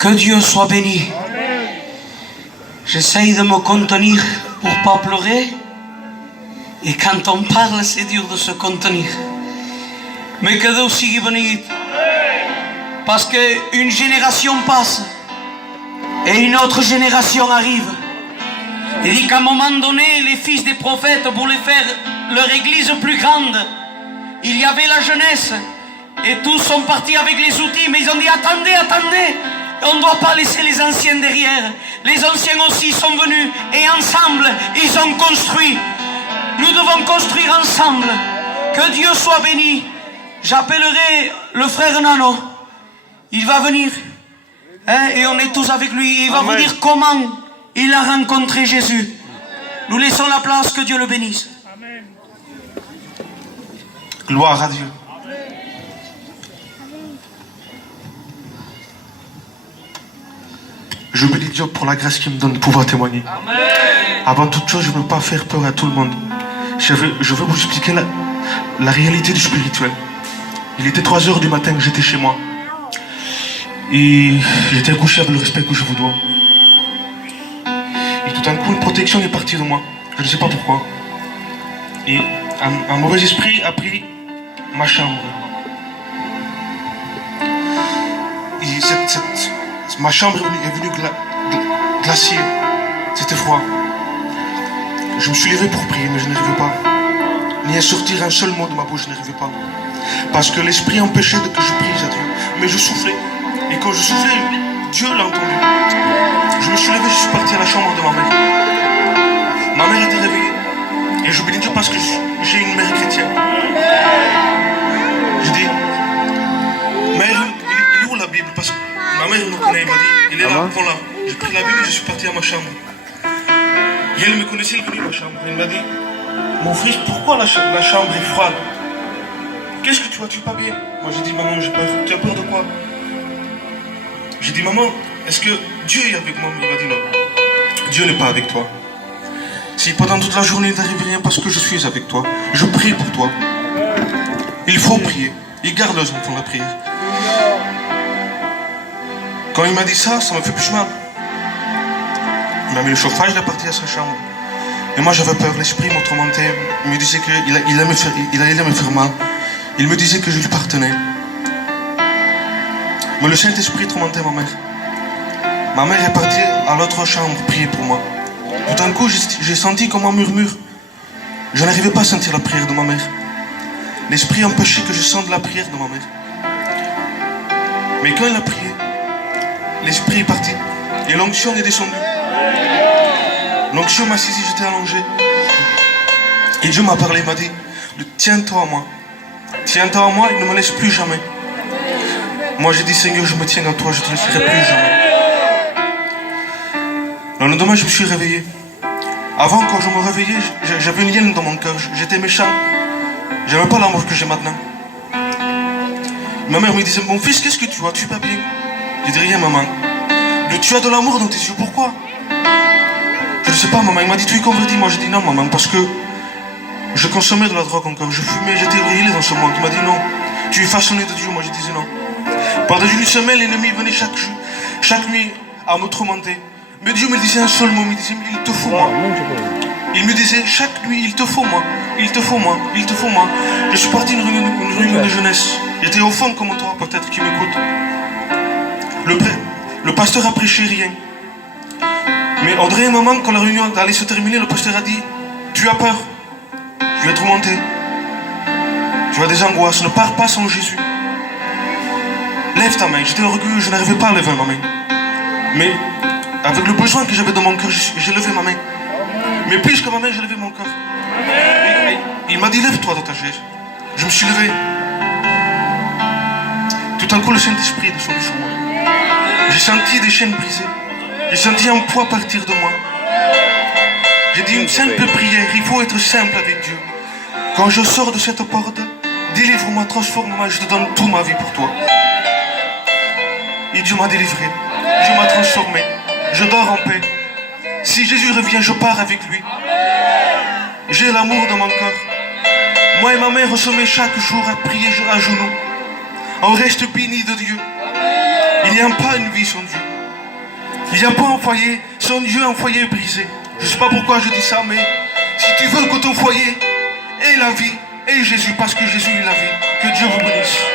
Que Dieu soit béni. J'essaye de me contenir pour pas pleurer. Et quand on parle, c'est dur de se contenir. Mais que Dieu siga béni. Parce qu'une génération passe et une autre génération arrive. Il dit qu'à un moment donné, les fils des prophètes voulaient faire leur église plus grande. Il y avait la jeunesse et tous sont partis avec les outils, mais ils ont dit attendez, attendez, on ne doit pas laisser les anciens derrière. Les anciens aussi sont venus et ensemble ils ont construit. Nous devons construire ensemble. Que Dieu soit béni. J'appellerai le frère Nano. Il va venir et on est tous avec lui. Il va vous dire comment il a rencontré Jésus. Nous laissons la place, que Dieu le bénisse. Amen. Gloire à Dieu. Je bénis Dieu pour la grâce qu'il me donne de pouvoir témoigner. Amen. Avant toute chose, je ne veux pas faire peur à tout le monde. Je veux vous expliquer la réalité du spirituel. Il était 3 heures du matin, j'étais chez moi. Et j'étais couché avec le respect que je vous dois. Et tout d'un coup, une protection est partie de moi. Je ne sais pas pourquoi. Et un mauvais esprit a pris ma chambre. Et ma chambre est venue glacier. C'était froid. Je me suis levé pour prier, mais je n'arrivais pas. Ni à sortir un seul mot de ma bouche, je n'arrivais pas. Parce que l'esprit empêchait que je prie à Dieu. Mais je soufflais. Et quand je soufflais, Dieu l'a entendu. Je me suis levé, je suis parti à la chambre de ma mère. Ma mère était réveillée. Et je bénis Dieu parce que j'ai une mère chrétienne. Je dis, mère, il est où la Bible? Parce que ma mère me connaît, elle m'a dit, il est là, prends-la. J'ai pris la Bible et je suis parti à ma chambre. Et elle me connaissait, elle est venue à ma chambre. Elle m'a dit, mon fils, pourquoi la chambre est froide? Qu'est-ce que tu as? Tu es pas bien? Moi j'ai dit, maman, j'ai peur. Tu as peur de quoi? J'ai dit, maman, est-ce que Dieu est avec moi? Il m'a dit non. Dieu n'est pas avec toi. Si pendant toute la journée il n'arrive rien parce que je suis avec toi, je prie pour toi. Il faut prier. Il garde les enfants la prière. Quand il m'a dit ça, ça m'a fait plus mal. Il m'a mis le chauffage, il est parti à sa chambre. Et moi j'avais peur, l'esprit me tourmentait. Il me disait qu'il allait me faire mal. Il me disait que je lui partenais. Mais le Saint-Esprit tourmentait ma mère. Ma mère est partie à l'autre chambre prier pour moi. Tout d'un coup, j'ai senti comme un murmure. Je n'arrivais pas à sentir la prière de ma mère. L'Esprit empêchait que je sente la prière de ma mère. Mais quand elle a prié, l'Esprit est parti. Et l'onction est descendue. L'onction m'a saisi, j'étais allongé. Et Dieu m'a parlé, il m'a dit, tiens-toi à moi. Tiens-toi à moi et ne me laisse plus jamais. Moi j'ai dit, Seigneur, je me tiens à toi, je ne te laisserai plus jamais. Le lendemain, je me suis réveillé. Avant, quand je me réveillais, j'avais une hyène dans mon cœur. J'étais méchant. J'avais pas l'amour que j'ai maintenant. Ma mère me disait, mon fils, qu'est-ce que tu as? Tu vas bien? J'ai dit, rien, maman. Tu as de l'amour dans tes yeux, pourquoi? Je ne sais pas, maman. Il m'a dit, tu es converti? Moi, j'ai dit non, maman, parce que je consommais de la drogue encore. Je fumais, j'étais réglé dans ce monde. Il m'a dit non. Tu es façonné de Dieu? Moi, je disais non. Pendant une semaine, l'ennemi venait chaque nuit à me tourmenter. Mais Dieu me disait un seul mot, il me disait, il te faut moi. Il me disait chaque nuit, il te faut moi, il te faut moi, il te faut moi. Je suis parti à une réunion de jeunesse. J'étais au fond comme toi, peut-être, qui m'écoute. Le pasteur a prêché rien. Mais au dernier moment, quand la réunion allait se terminer, le pasteur a dit, tu as peur, tu es tourmenté, tu as des angoisses, ne pars pas sans Jésus. Lève ta main. J'étais orgueilleux, je n'arrivais pas à lever ma main. Mais avec le besoin que j'avais dans mon cœur, j'ai levé ma main. Mais plus que ma main, j'ai levé mon cœur. Et il m'a dit, lève-toi de ta chaise. Je me suis levé. Tout d'un coup, le Saint-Esprit est descendu sur moi. J'ai senti des chaînes brisées. J'ai senti un poids partir de moi. J'ai dit une simple prière, il faut être simple avec Dieu. Quand je sors de cette porte, délivre-moi, transforme-moi, je te donne toute ma vie pour toi. Et Dieu m'a délivré. Dieu m'a transformé. Je dors en paix. Si Jésus revient, je pars avec lui. J'ai l'amour dans mon cœur. Moi et ma mère, on se met chaque jour à prier à genoux. On reste bénis de Dieu. Il n'y a pas une vie sans Dieu. Il n'y a pas un foyer sans Dieu, un foyer brisé. Je ne sais pas pourquoi je dis ça, mais si tu veux que ton foyer ait la vie, ait Jésus, parce que Jésus est la vie. Que Dieu vous bénisse.